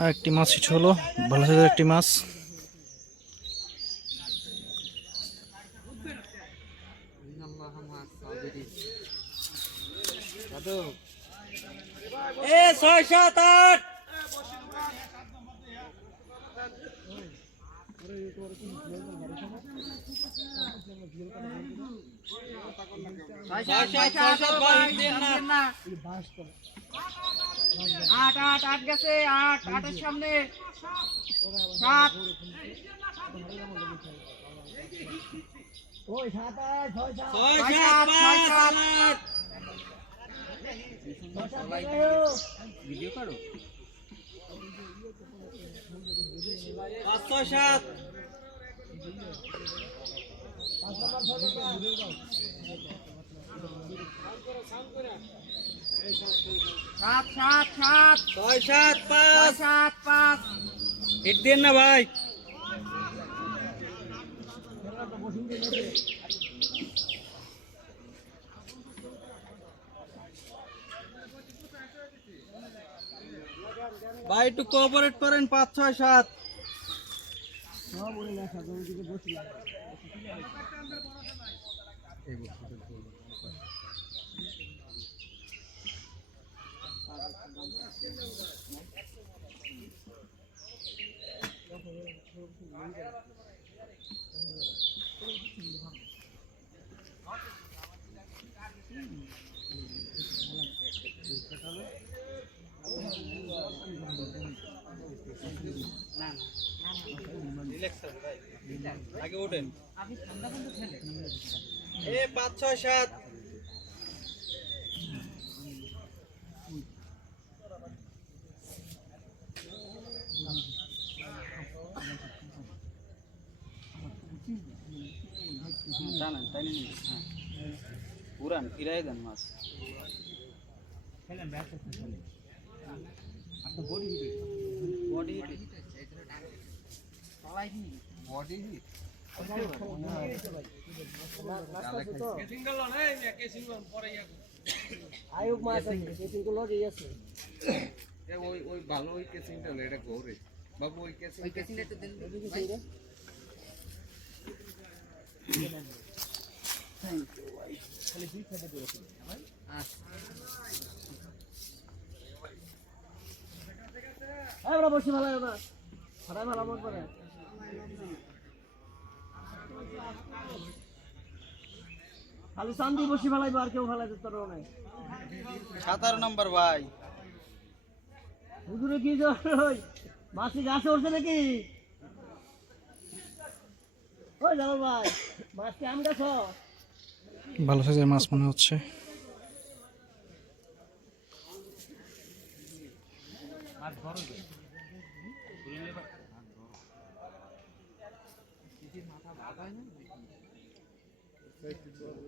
আর একটি মাছ হিট হলো, ভালো সাইজের একটি মাছ। ছয় সাত আট আট আট আট গেছে, আট আটের সামনে সাত ভিডিও করো পাঁচ ছয় সাত সাত সাত সাত ছয় সাত পাঁচ সাত পাঁচ হিট দেন না ভাই। ভাই একটু কোঅপারেট করেন, পাঁচ ছয় সাত আগে ওঠেন, এ পাঁচ ছয় সাত পুরান ফিরাই দেন মাছ। আয়ুব মাছ আছে কেসিং গুলো যেই আছে ওই ভালো ওই কেসিংটা হলো এটা ঘোরে বাবু, ওই কেসিংটা তো দেন ভাই খালি দুই খাতে দিয়েছে ভাই। আমরা বসে ভালো না সারা ভালো মত করে খালি চান্দি বসে ভালাই আর কেউ ভালাই তোর নাই। 17 নম্বর ভাই হুজুরে কি ওই মাছি গাছে উঠছে নাকি? ওই যাবো ভাই মাছ কি আম গাছ? ভালো সাইজের মাছ মনে হচ্ছে।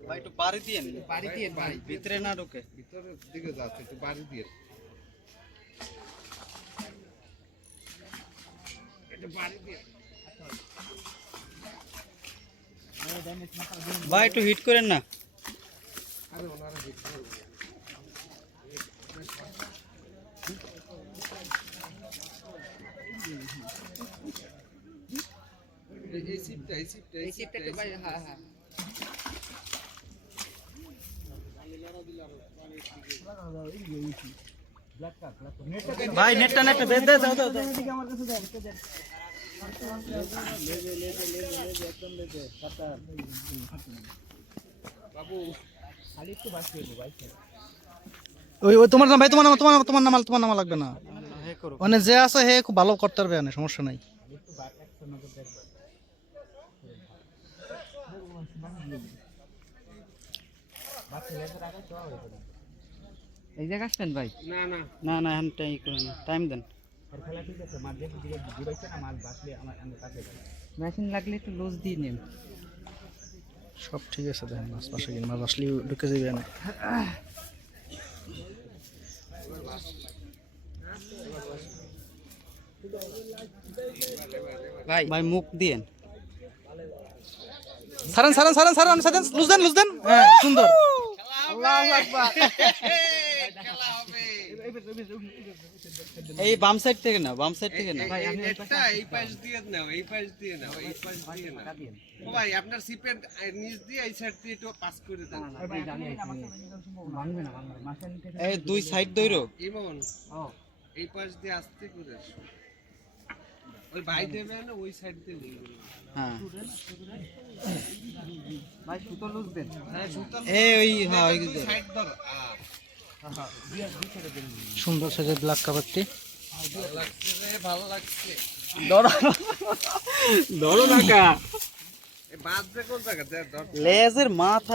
ভাই একটু বাড়ি দিয়ে ভাই ভিতরে না ঢোকে, ভিতরের দিকে যাচ্ছে, একটু বাড়ি দিয়ে ভাই একটু হিট করেন না। আরে ওনারা দেখতে এই সিপটা তো ভাই, হ্যাঁ হ্যাঁ ভাই নেটটা বেঁধে দে, যাও যাও আমার কাছে দেন বাবু খালি একটু বাঁচিয়ে দেবো ভাই। ওই ওই তোমার নাম ভাই, তোমার নাম লাগবে না। মানে যে আছে হে খুব ভালো করতে পারবে, না সমস্যা নাই। এই জায়গা আসবেন ভাই? না না না না এখন টাইম দেন। মেশিন লাগলে একটু লুজ দিয়ে নেন। সব ঠিক আছে, দেখেন মাছ পাশে গিয়ে মাছ আসলে ঢুকে যাবে না। ভাই ভাই মুখ দিয়েন। সারেন সারেন সারেন সারেন সারেন, লুজ দেন। হ্যাঁ সুন্দর। আল্লাহু আকবার। এই বাম সাইড থেকে না, বাম সাইড থেকে না। এই নেটটা এই পাশ দিয়ে নাও, এই পাশ দিয়ে নাও, এই পাশ দিয়ে নাও। ও ভাই আপনার সিপের নিচ দিয়ে এই সাইড দিয়ে একটু পাস করে দেন। এই দুই সাইড দইরো। ইমন এই পাশ দিয়ে আসতে করে আসো। ওই ভাই দেবে না ওই সাইড দিয়ে নিয়ে গেল। হ্যাঁ ভাই সুতো লুজ দেন। হ্যাঁ সুতো এই ওই হ্যাঁ ওই সাইড ধরো। সুন্দর সাইজের ব্ল্যাক কাভারটি। ভালো লাগছে রে, ভালো লাগছে। ধরো না কা এই বাদ যে কোন জায়গা ধর। লেজের মাথা